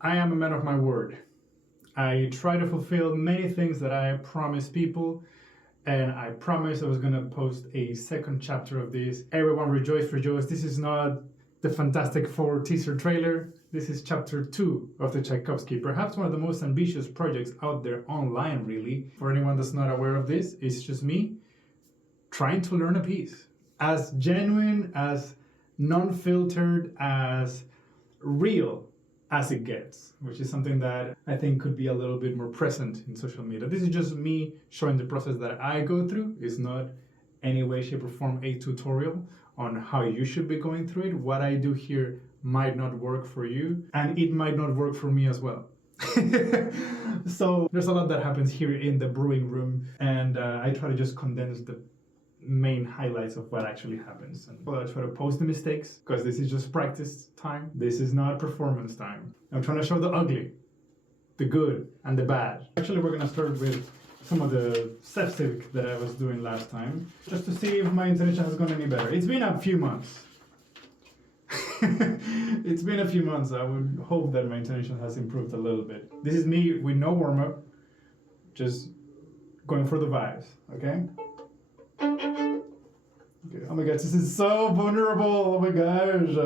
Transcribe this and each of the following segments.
I am a man of my word. I try to fulfill many things that I promise people, and I promised I was gonna post a second chapter of this. Everyone rejoice, rejoice. This is not the Fantastic Four teaser trailer. This is chapter 2 of the Tchaikovsky, perhaps one of the most ambitious projects out there online, really. For anyone that's not aware of this, it's just me trying to learn a piece. As genuine, as non-filtered, as real as it gets, which is something that I think could be a little bit more present in social media. This is just me showing the process that I go through. It's not any way, shape, or form a tutorial on how you should be going through it. What I do here might not work for you, and it might not work for me as well. So there's a lot that happens here in the brewing room, and I try to just condense the main highlights of what actually happens. And I try to post the mistakes because this is just practice time. This is not performance time. I'm trying to show the ugly, the good, and the bad. Actually, we're gonna start with some of the slapstick that I was doing last time, just to see if my intonation has gone any better. It's been a few months. It's been a few months. I would hope that my intonation has improved a little bit. This is me with no warm-up, just going for the vibes, okay? Okay. Oh my gosh, this is so vulnerable. Oh my gosh.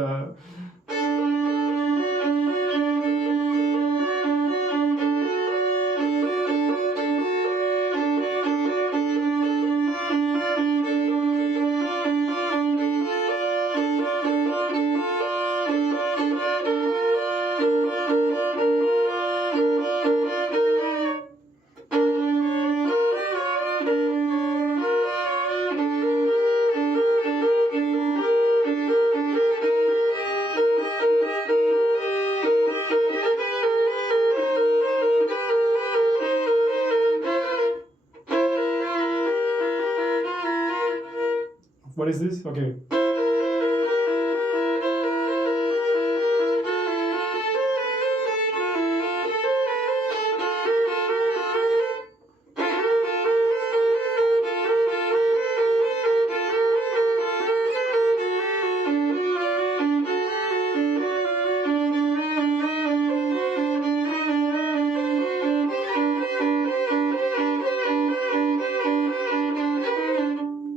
What is this? Okay.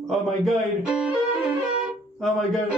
Oh my god. Oh my god.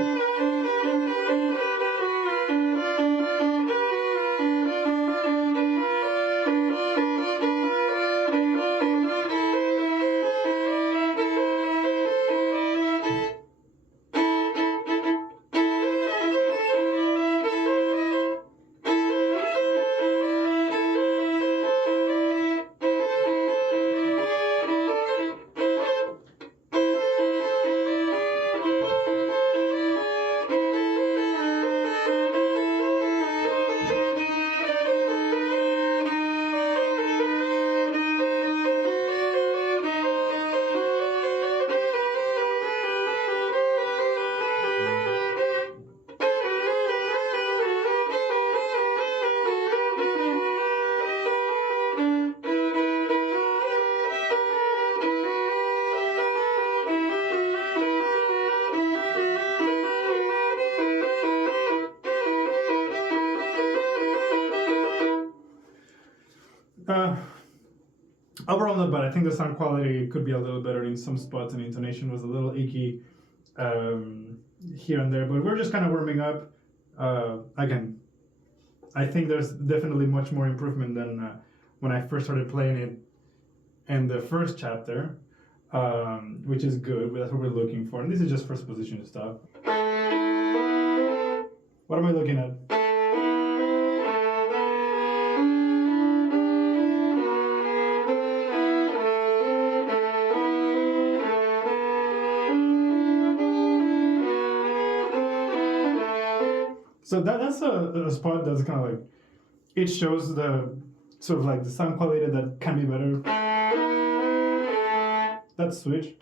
Overall not bad. I think the sound quality could be a little better in some spots, and intonation was a little icky here and there, but we're just kind of warming up. Again, I think there's definitely much more improvement than when I first started playing it in the first chapter, which is good. That's what we're looking for. And this is just first position stuff. What am I looking at? So that's a spot that's kind of like, it shows the sort of like the sound quality that can be better. That switch.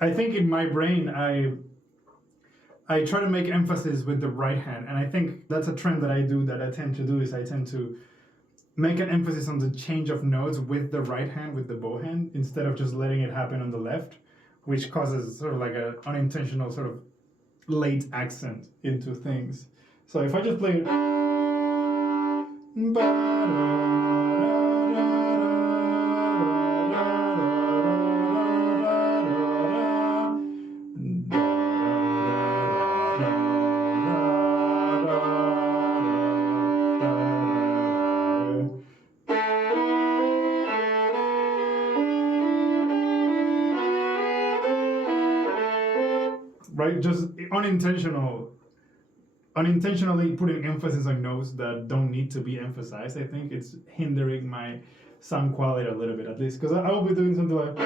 I think in my brain, I try to make emphasis with the right hand, and I think that's a trend that I tend to do is I tend to make an emphasis on the change of notes with the right hand, with the bow hand, instead of just letting it happen on the left. which causes sort of like an unintentional sort of late accent into things. So if I just play it, right? Just unintentionally putting emphasis on notes that don't need to be emphasized. I think it's hindering my sound quality a little bit, at least, because I will be doing something like,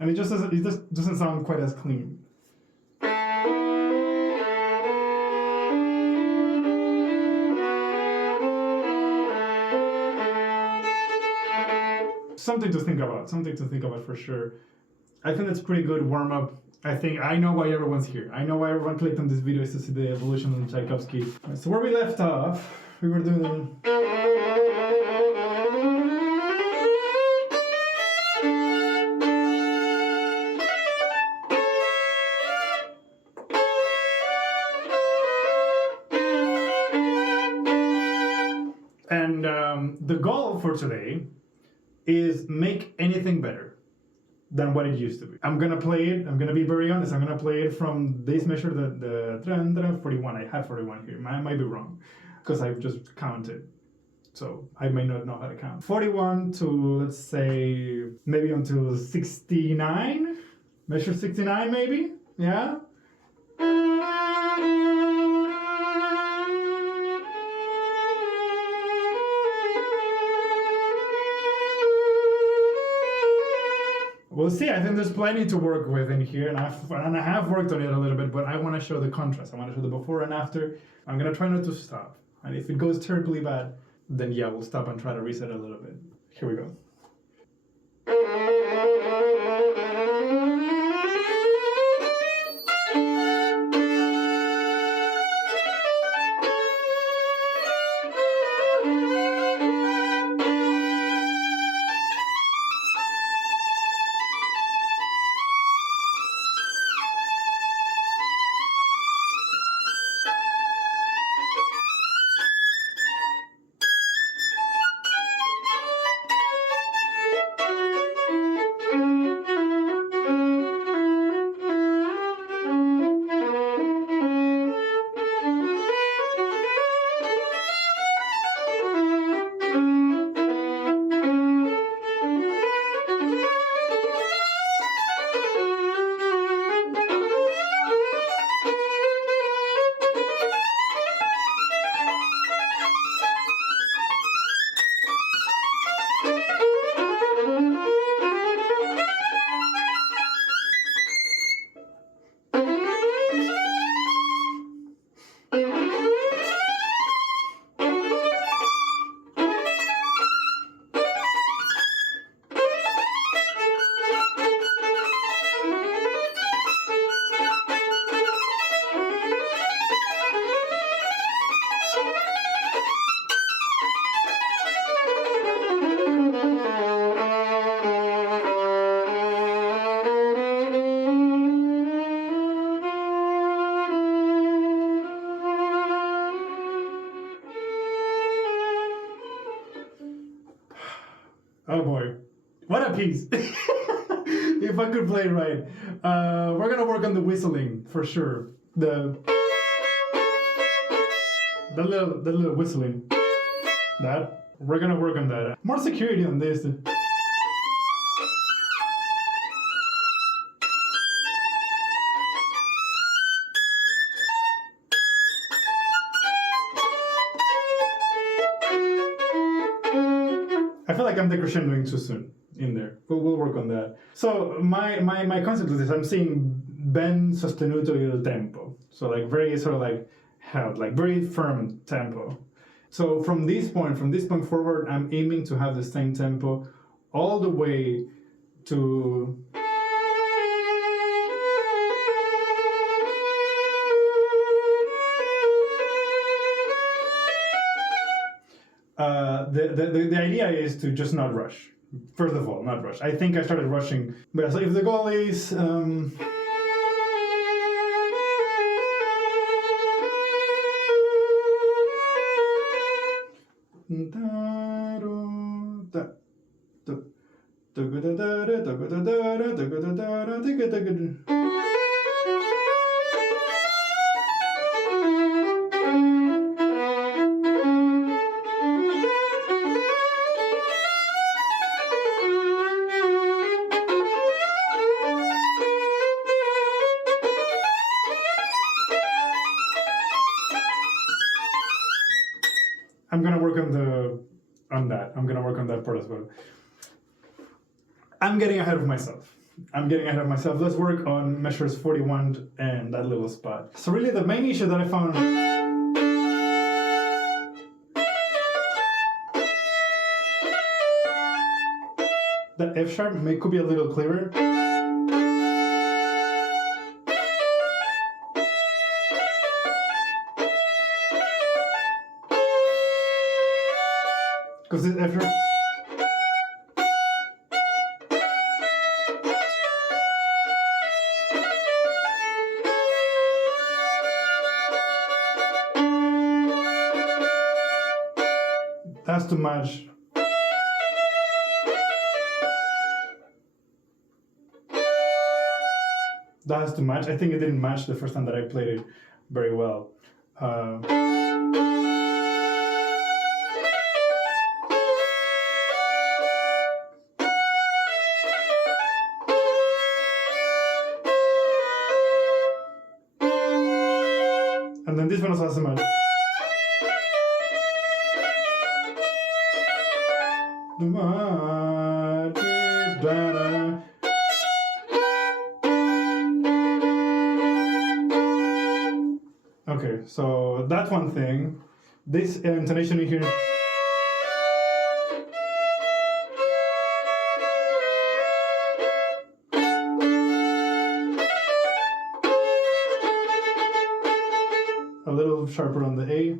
and it just doesn't sound quite as clean. Something to think about for sure. I think that's pretty good warm up. I think I know why everyone's here. I know why everyone clicked on this video is to see the evolution of Tchaikovsky. So where we left off, we were doing and the goal for today is make anything better than what it used to be. I'm gonna play it, I'm gonna be very honest, I'm gonna play it from this measure, the 41, I have 41 here, I might be wrong, because I've just counted, so I may not know how to count. 41 to, let's say, maybe until 69, measure 69 maybe, yeah? We'll see. I think there's plenty to work with in here, and I have worked on it a little bit, but I want to show the contrast. I want to show the before and after. I'm going to try not to stop. And if it goes terribly bad, then yeah, we'll stop and try to reset a little bit. Here we go. Oh boy, what a piece! If I could play it right. We're gonna work on the whistling for sure. The little whistling. That we're gonna work on that. More security on this. I feel like I'm decrescendoing too soon in there. We'll work on that. So my concept is this: I'm seeing ben sostenuto il tempo. So like very sort of like held, like very firm tempo. So from this point forward, I'm aiming to have the same tempo all the way to. The idea is to just not rush. First of all, not rush. I think I started rushing. But so if the goal is I'm gonna work on that. I'm gonna work on that part as well. I'm getting ahead of myself. Let's work on measures 41 and that little spot. So really the main issue that I found that F sharp could be a little clearer. Because this F sharp has to match. That has to match. I think it didn't match the first time that I played it very well. And then this one also has to match. Okay, so that's one thing. This intonation in here. A little sharper on the A.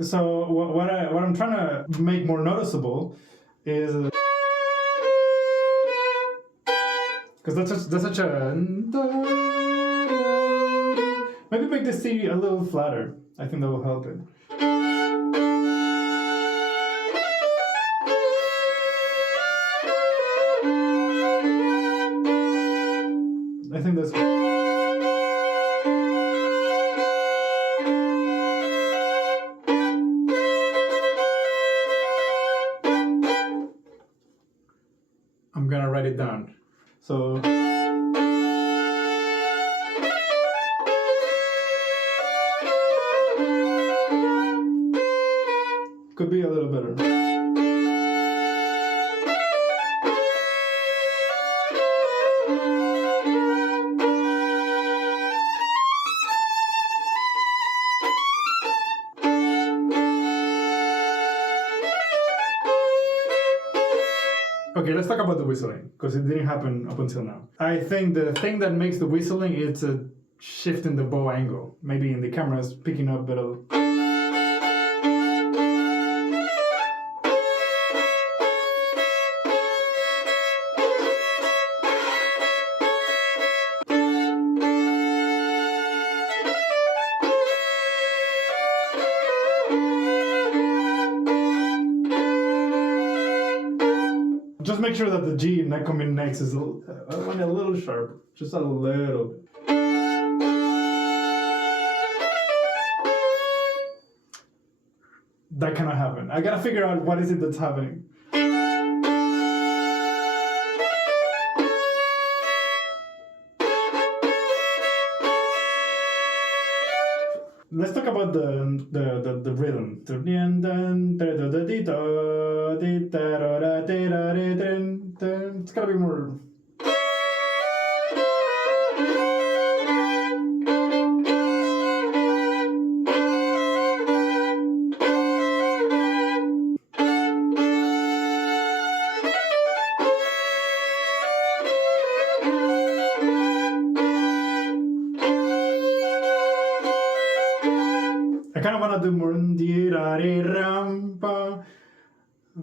So what I'm trying to make more noticeable is because that's such a maybe make the C a little flatter. I think that will help it. I think that's good. I'm gonna write it down. So could be a little better. Okay, let's talk about the whistling, because it didn't happen up until now. I think the thing that makes the whistling is a shift in the bow angle. Maybe in the camera is picking up better. Just make sure that the G not coming next is a little sharp, just a little bit. That cannot happen. I gotta figure out what is it that's happening. Let's talk about the rhythm. It's gotta be more.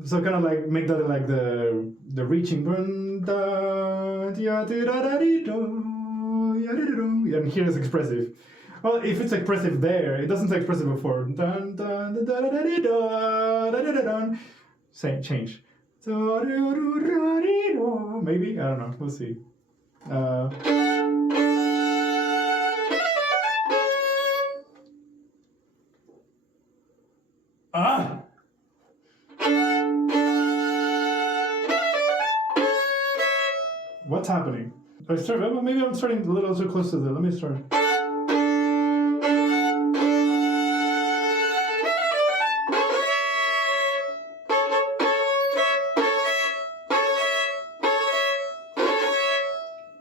So kind of like make that like the reaching, and here is expressive. Well, if it's expressive there, it doesn't say expressive before. Say change. Maybe, I don't know. We'll see. What's happening? Maybe I'm starting a little too close to the. Let me start.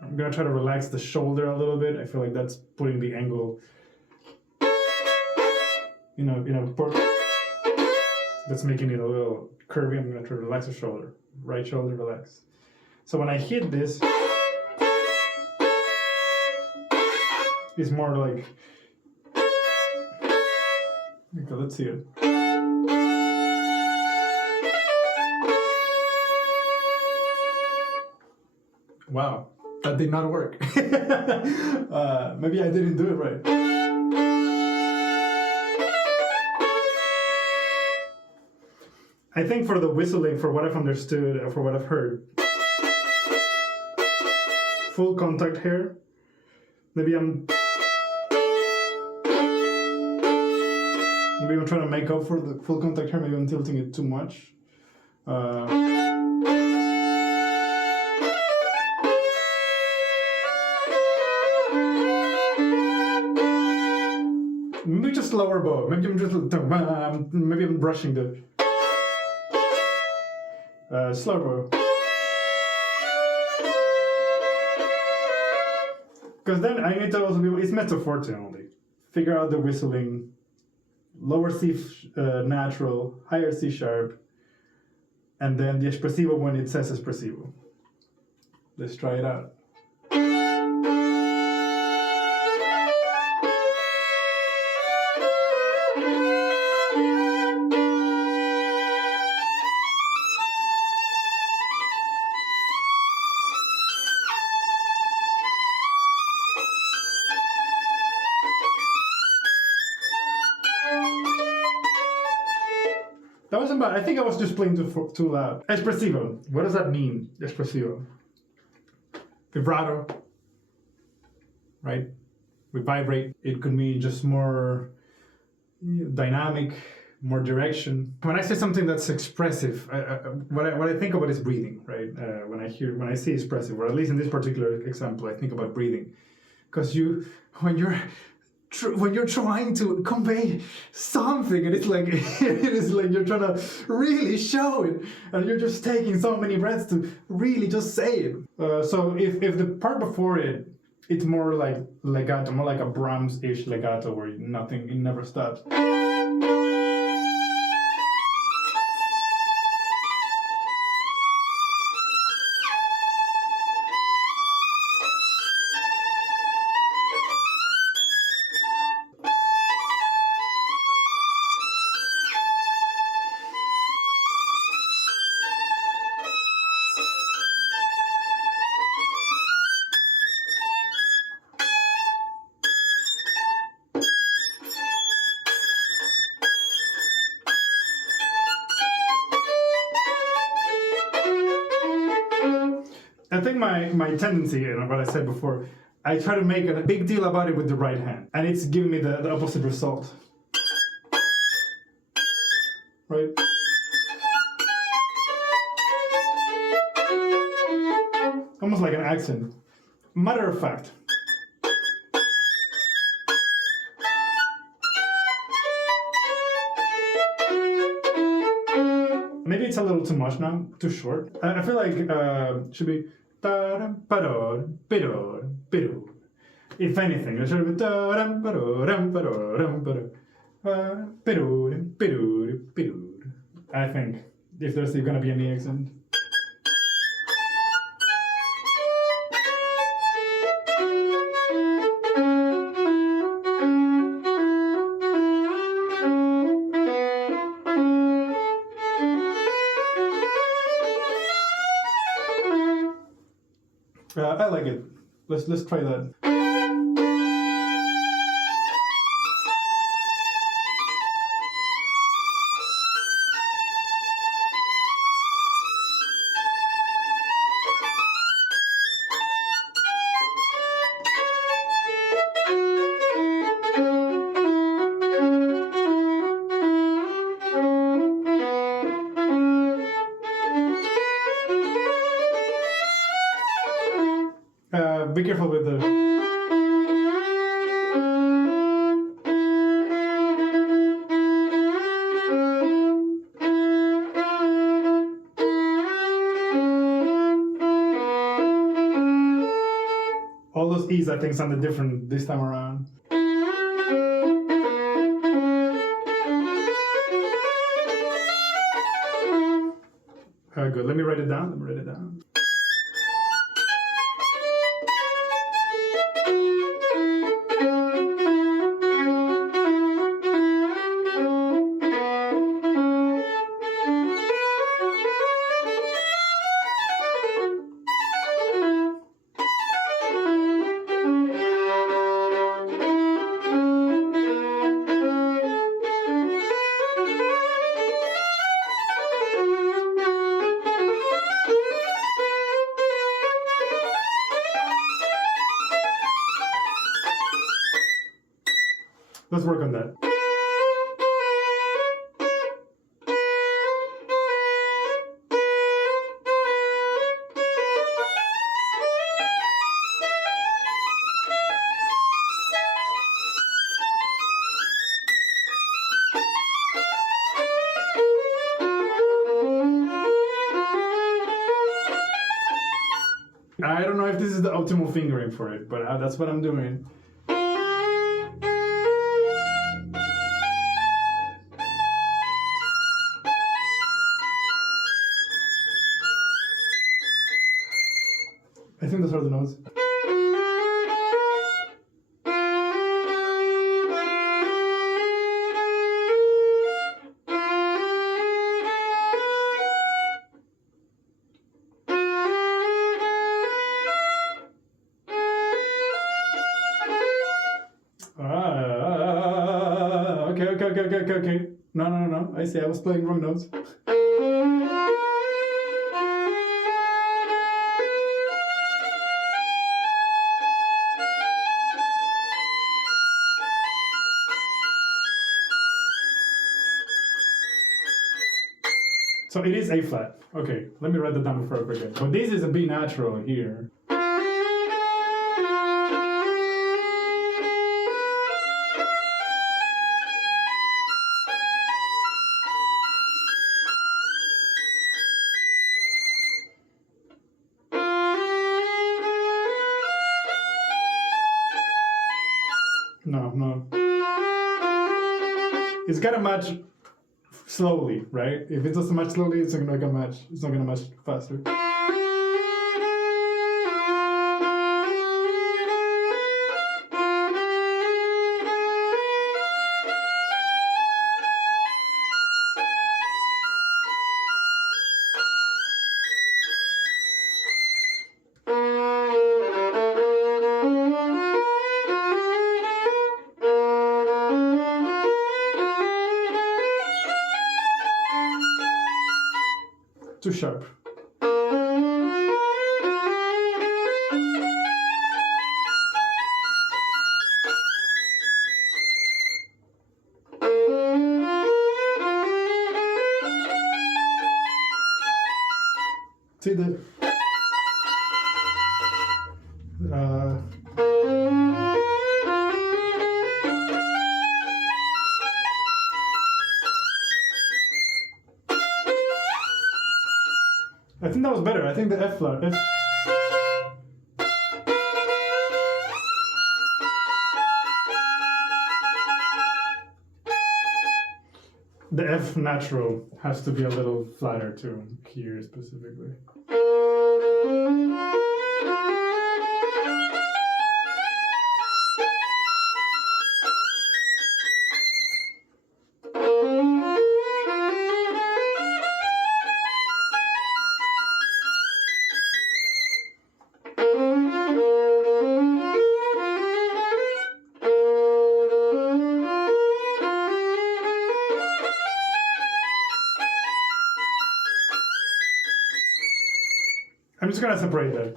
I'm gonna try to relax the shoulder a little bit. I feel like that's putting the angle. That's making it a little curvy. I'm gonna try to relax the shoulder. Right shoulder, relax. So when I hit this, it's more like. Okay, let's see it. Wow, that did not work. Maybe I didn't do it right. I think for the whistling, for what I've understood, for what I've heard, full contact here. Maybe I'm trying to make up for the full contact here. Maybe I'm tilting it too much. Maybe just lower bow. Maybe I'm brushing the slow bow. Because then I need to also it's mezzo forte only. Figure out the whistling, lower C natural, higher C sharp, and then the espressivo when it says espressivo. Let's try it out. That wasn't bad. I think I was just playing too loud. Espressivo. What does that mean? Espressivo. Vibrato. Right? We vibrate. It could mean just more dynamic, more direction. When I say something that's expressive, what I think about is breathing, right? When I say expressive, or at least in this particular example, I think about breathing, because when you're trying to convey something, and it's like you're trying to really show it, and you're just taking so many breaths to really just say it. So if the part before it's more like legato, more like a Brahms-ish legato, where it never stops. I think my tendency, and what I said before, I try to make a big deal about it with the right hand, and it's giving me the opposite result. Right? Almost like an accent. Matter of fact. Maybe it's a little too much now, too short. I feel like should be. If anything, it should be. I think, if there's gonna be any accent. I like it. Let's try that. Be careful with the... All those E's, I think, sounded different this time around. Good. Let me write it down. Let's work on that. I don't know if this is the optimal fingering for it, but that's what I'm doing. I think those are the notes. Okay. No. I see, I was playing wrong notes. So it is A flat. Okay, let me write that down before I forget. But this is a B natural here. No. It's gotta match slowly, right? If it doesn't match slowly, it's not gonna match. It's not gonna match faster. Too sharp. See the I think that was better. I think the F flat. The F natural has to be a little flatter too, here specifically. just gonna separate that.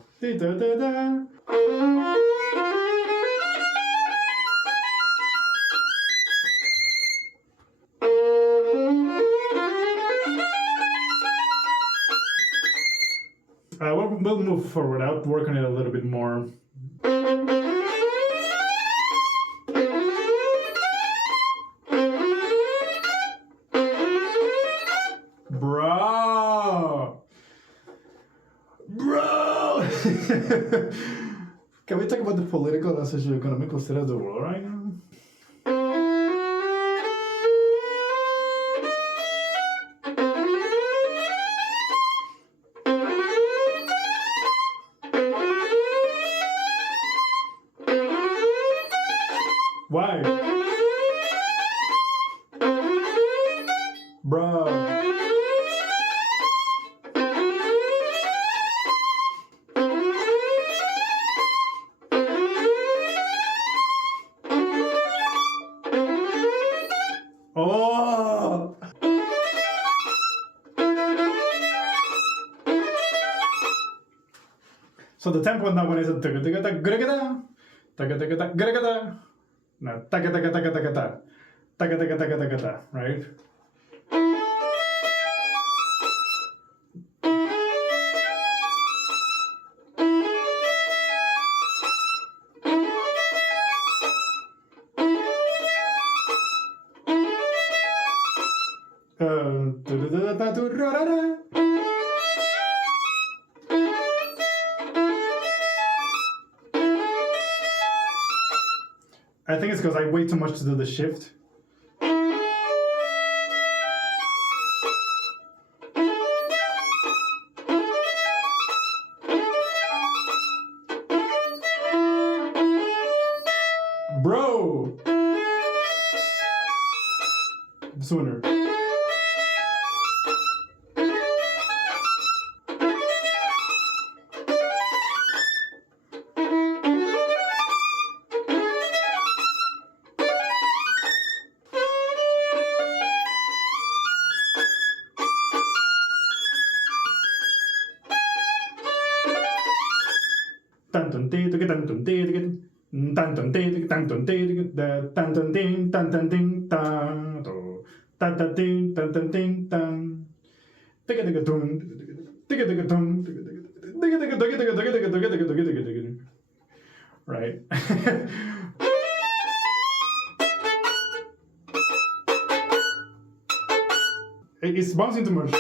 We'll move forward. I'll work on it a little bit more. Bro! Can we talk about the political and socio-economical state of the world right now? Why? Bro. Oh! So the tempo on that one is a no, right? I think it's because I wait too much to do the shift. Bro! Sooner. Right. It's bouncing too much.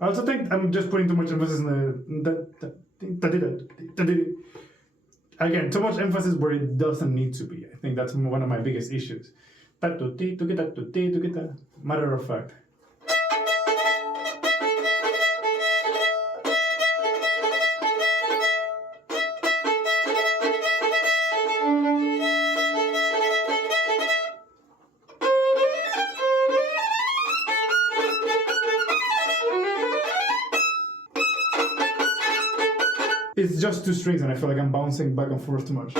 I also think I'm just putting too much emphasis in the again, too much emphasis where it doesn't need to be. I think that's one of my biggest issues. Matter of fact. It's just two strings and I feel like I'm bouncing back and forth too much.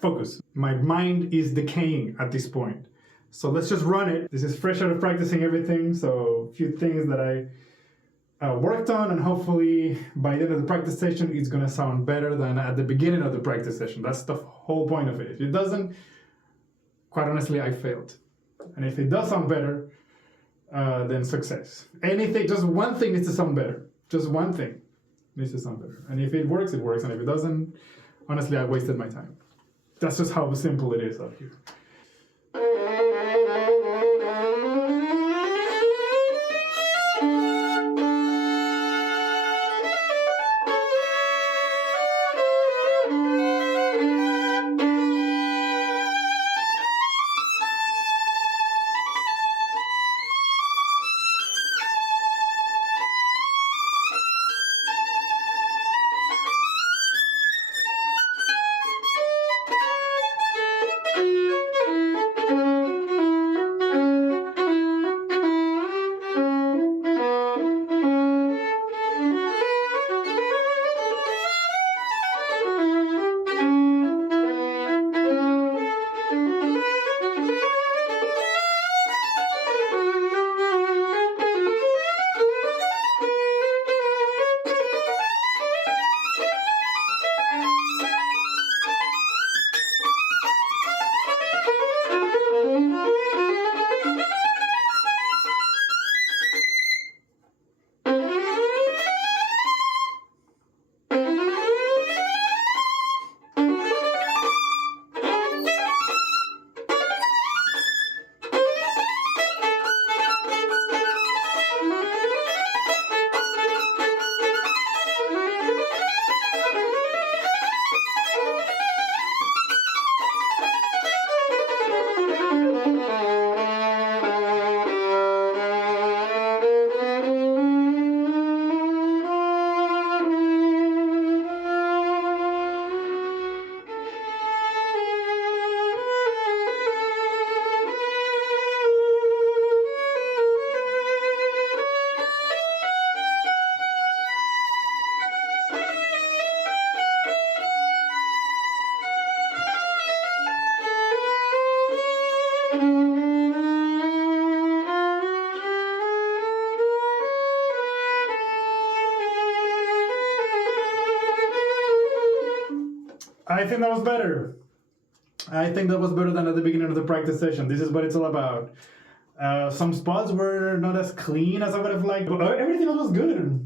Focus. My mind is decaying at this point. So let's just run it. This is fresh out of practicing everything. So a few things that I worked on, and hopefully by the end of the practice session, it's gonna sound better than at the beginning of the practice session. That's the whole point of it. If it doesn't, quite honestly, I failed. And if it does sound better, then success. Anything, just one thing needs to sound better. Just one thing needs to sound better. And if it works, it works. And if it doesn't, honestly, I wasted my time. That's just how simple it is out here. I think that was better. I think that was better than at the beginning of the practice session. This is what it's all about. Some spots were not as clean as I would have liked, but everything else was good.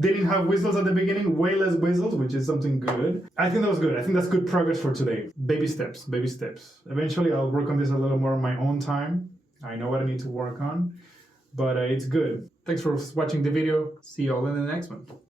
Didn't have whistles at the beginning, way less whistles, which is something good. I think that was good. I think that's good progress for today. Baby steps, baby steps. Eventually, I'll work on this a little more on my own time. I know what I need to work on, but it's good. Thanks for watching the video. See you all in the next one.